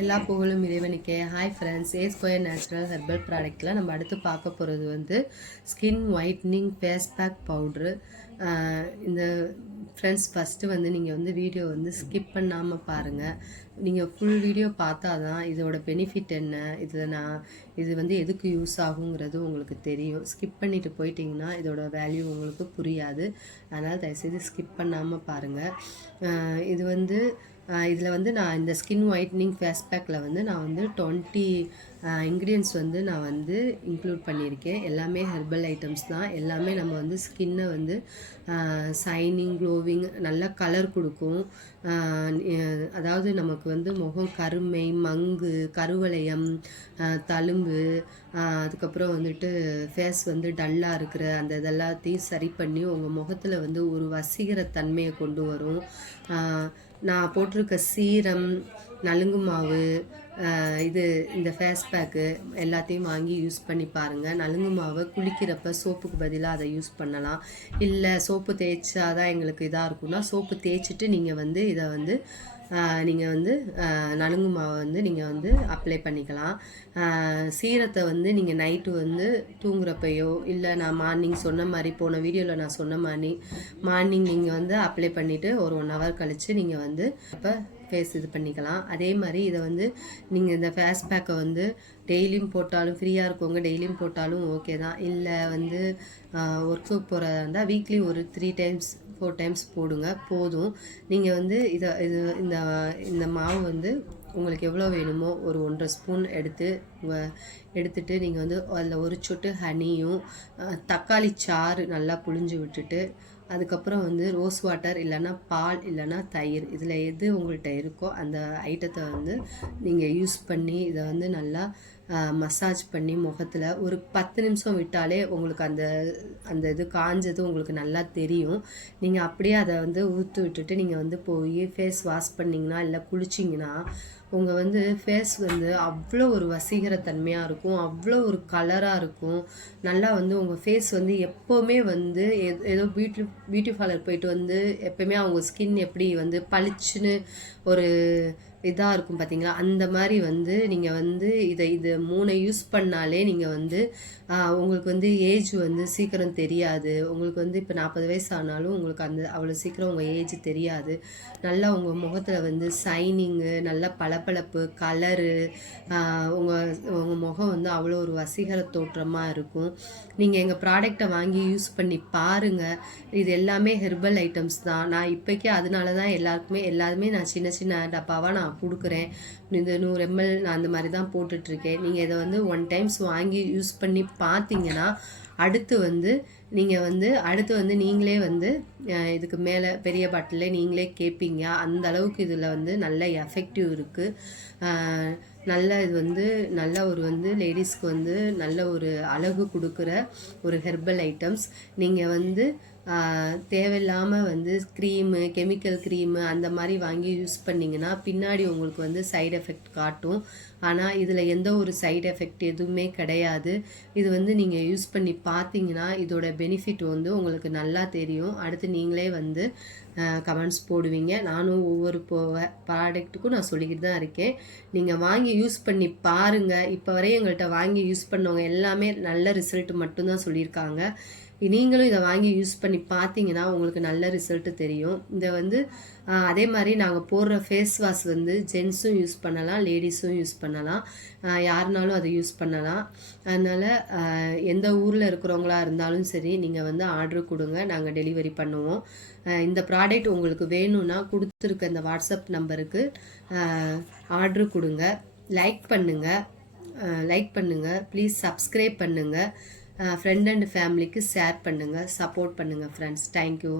எல்லா புகழும் இறைவனுக்கே. Hi friends, A square natural herbal ப்ராடக்ட்டில் நம்ம அடுத்து பார்க்க போகிறது வந்து skin whitening face pack powder. இந்த ஃப்ரெண்ட்ஸ் ஃபஸ்ட்டு வந்து நீங்கள் வந்து வீடியோ வந்து ஸ்கிப் பண்ணாமல் பாருங்கள். நீங்கள் ஃபுல் வீடியோ பார்த்தா தான் இதோட பெனிஃபிட் என்ன, இது வந்து எதுக்கு யூஸ் ஆகுங்கிறது உங்களுக்கு தெரியும். ஸ்கிப் பண்ணிவிட்டு போயிட்டிங்கன்னா இதோட வேல்யூ உங்களுக்கு புரியாது. அதனால் தயவுசெய்து ஸ்கிப் பண்ணாமல் பாருங்கள். இது வந்து இதில் வந்து நான் இந்த ஸ்கின் ஒயிட்னிங் ஃபேஸ் பேக்கில் வந்து நான் வந்து 20 இன்க்ரீடியன்ட்ஸ் வந்து நான் வந்து இன்க்ளூட் பண்ணியிருக்கேன். எல்லாமே ஹெர்பல் ஐட்டம்ஸ் தான். எல்லாமே நம்ம வந்து ஸ்கின்னை வந்து ஷைனிங், க்ளோவிங், நல்ல கலர் கொடுக்கும். அதாவது நமக்கு வந்து முகம் கருமை, மங்கு, கருவளையம், தழும்பு, அதுக்கப்புறம் வந்துட்டு ஃபேஸ் வந்து டல்லாக இருக்கிற அந்த இதெல்லாத்தையும் சரி பண்ணி உங்கள் முகத்தில் வந்து ஒரு வசீகர தன்மையை கொண்டு வரும். நான் போட்டிருக்க சீரம், நலுங்கு மாவு, இந்த ஃபேஸ் பேக்கு எல்லாத்தையும் வாங்கி யூஸ் பண்ணி பாருங்கள். நலுங்கு மாவை குளிக்கிறப்ப சோப்புக்கு பதிலாக அதை யூஸ் பண்ணலாம். இல்லை சோப்பு தேய்ச்சாதான் எங்களுக்கு இதாக இருக்கும்னா சோப்பு தேய்ச்சிட்டு நீங்கள் வந்து இதை வந்து நலுங்கு மாவை வந்து நீங்கள் வந்து அப்ளை பண்ணிக்கலாம். சீரத்தை வந்து நீங்கள் நைட்டு வந்து தூங்குறப்பையோ இல்லை நான் மார்னிங் சொன்ன மாதிரி போன வீடியோவில் நான் சொன்ன மாதிரி மார்னிங் நீங்கள் வந்து அப்ளை பண்ணிவிட்டு ஒரு 1 hour கழித்து நீங்கள் வந்து இப்போ ஃபேஸ் இது பண்ணிக்கலாம். அதே மாதிரி இதை வந்து நீங்கள் இந்த ஃபேஸ் பேக்கை வந்து டெய்லியும் போட்டாலும், ஃப்ரீயாக இருக்கவங்க டெய்லியும் போட்டாலும் ஓகே தான். இல்லை வந்து ஒர்க்குக்கு போகிறதா இருந்தால் வீக்லி ஒரு 3 times 4 times போடுங்க, போதும். நீங்கள் வந்து இந்த மாவு வந்து உங்களுக்கு எவ்வளோ வேணுமோ ஒரு 1.5 ஸ்பூன் எடுத்துட்டு நீங்கள் வந்து அதில் ஒரு சொட்டு ஹனியும், தக்காளி சாறு நல்லா புழிஞ்சு விட்டுட்டு, அதுக்கப்புறம் வந்து ரோஸ் வாட்டர் இல்லைன்னா பால் இல்லைன்னா தயிர், இதில் எது உங்கள்கிட்ட இருக்கோ அந்த ஐட்டத்தை வந்து நீங்கள் யூஸ் பண்ணி இதை வந்து நல்லா மசாஜ் பண்ணி முகத்தில் ஒரு 10 நிமிஷம் விட்டாலே உங்களுக்கு அந்த இது காஞ்சது உங்களுக்கு நல்லா தெரியும். நீங்கள் அப்படியே அதை வந்து ஊற்று விட்டுட்டு நீங்கள் வந்து போய் ஃபேஸ் வாஷ் பண்ணிங்கன்னா இல்லை குளிச்சிங்கன்னா உங்கள் வந்து ஃபேஸ் வந்து அவ்வளோ ஒரு வசீகரத்தன்மையாக இருக்கும், அவ்வளோ ஒரு கலராக இருக்கும். நல்லா வந்து உங்கள் ஃபேஸ் வந்து எப்போவுமே வந்து ஏதோ பியூட்டி பார்லர் போயிட்டு வந்து எப்போயுமே அவங்க ஸ்கின் எப்படி வந்து பளிச்சுன்னு ஒரு இதாக இருக்கும் பார்த்தீங்களா, அந்த மாதிரி வந்து நீங்கள் வந்து இது 3 யூஸ் பண்ணாலே நீங்கள் வந்து உங்களுக்கு வந்து ஏஜ் வந்து சீக்கிரம் தெரியாது. உங்களுக்கு வந்து இப்போ 40 வயசு ஆனாலும் உங்களுக்கு அவ்வளோ சீக்கிரம் உங்கள் ஏஜ் தெரியாது. நல்லா உங்கள் முகத்தில் வந்து ஷைனிங்கு, நல்ல பளபளப்பு, கலரு, உங்கள் முகம் வந்து அவ்வளோ ஒரு வசீகர தோற்றமாக இருக்கும். நீங்கள் எங்கள் ப்ராடக்டை வாங்கி யூஸ் பண்ணி பாருங்கள். இது எல்லாமே ஹெர்பல் ஐட்டம்ஸ் தான். நான் இப்போக்கி அதனால தான் எல்லாருமே நான் சின்ன சின்ன டப்பாவாக நான் கொடுக்குறேன். இந்த 100 ml நான் அந்த மாதிரி தான் போட்டுட்ருக்கேன். நீங்கள் இதை வந்து 1 times வாங்கி யூஸ் பண்ணி பார்த்தீங்கன்னா அடுத்து வந்து நீங்களே வந்து இதுக்கு மேலே பெரிய பாட்டிலே நீங்களே கேட்பீங்க. அந்த அளவுக்கு இதில் வந்து நல்ல எஃபெக்டிவ் இருக்குது. இது வந்து நல்ல ஒரு வந்து லேடிஸ்க்கு வந்து நல்ல ஒரு அழகு கொடுக்குற ஒரு ஹெர்பல் ஐட்டம்ஸ். நீங்கள் வந்து தேவையில்லாமல் வந்து கெமிக்கல் க்ரீமு அந்த மாதிரி வாங்கி யூஸ் பண்ணிங்கன்னா பின்னாடி உங்களுக்கு வந்து சைடு எஃபெக்ட் காட்டும். ஆனால் இதில் எந்த ஒரு சைடு எஃபெக்ட் எதுவுமே கிடையாது. இது வந்து நீங்கள் யூஸ் பண்ணி பார்த்தீங்கன்னா இதோட பெனிஃபிட் வந்து உங்களுக்கு நல்லா தெரியும். அடுத்து நீங்களே வந்து கமெண்ட்ஸ் போடுவீங்க. நானும் ஒவ்வொரு ப்ராடக்ட்டுக்கும் நான் சொல்லிக்கிட்டு தான் இருக்கேன். நீங்கள் வாங்கி யூஸ் பண்ணி பாருங்கள். இப்போ வரையும் எங்கள்கிட்ட வாங்கி யூஸ் பண்ணவங்க எல்லாமே நல்ல ரிசல்ட் மட்டும்தான் சொல்லியிருக்காங்க. நீங்களும் இதை வாங்கி யூஸ் பண்ணி பார்த்தீங்கன்னா உங்களுக்கு நல்ல ரிசல்ட்டு தெரியும். இதை வந்து அதே மாதிரி நாங்கள் போடுற ஃபேஸ் வாஷ் வந்து ஜென்ஸும் யூஸ் பண்ணலாம், லேடிஸும் யூஸ் பண்ணலாம், யாருனாலும் அதை யூஸ் பண்ணலாம். அதனால் எந்த ஊரில் இருக்கிறவங்களா இருந்தாலும் சரி நீங்கள் வந்து ஆர்டர் கொடுங்க, நாங்கள் டெலிவரி பண்ணுவோம். இந்த ப்ராடக்ட் உங்களுக்கு வேணும்னா கொடுத்துருக்க இந்த வாட்ஸ்அப் நம்பருக்கு ஆர்டர் கொடுங்க. லைக் பண்ணுங்கள், ப்ளீஸ் சப்ஸ்கிரைப் பண்ணுங்கள். ஃப்ரெண்ட் அண்ட் ஃபேமிலிக்கு ஷேர் பண்ணுங்கள், சப்போர்ட் பண்ணுங்கள் ஃப்ரெண்ட்ஸ். தேங்க்யூ.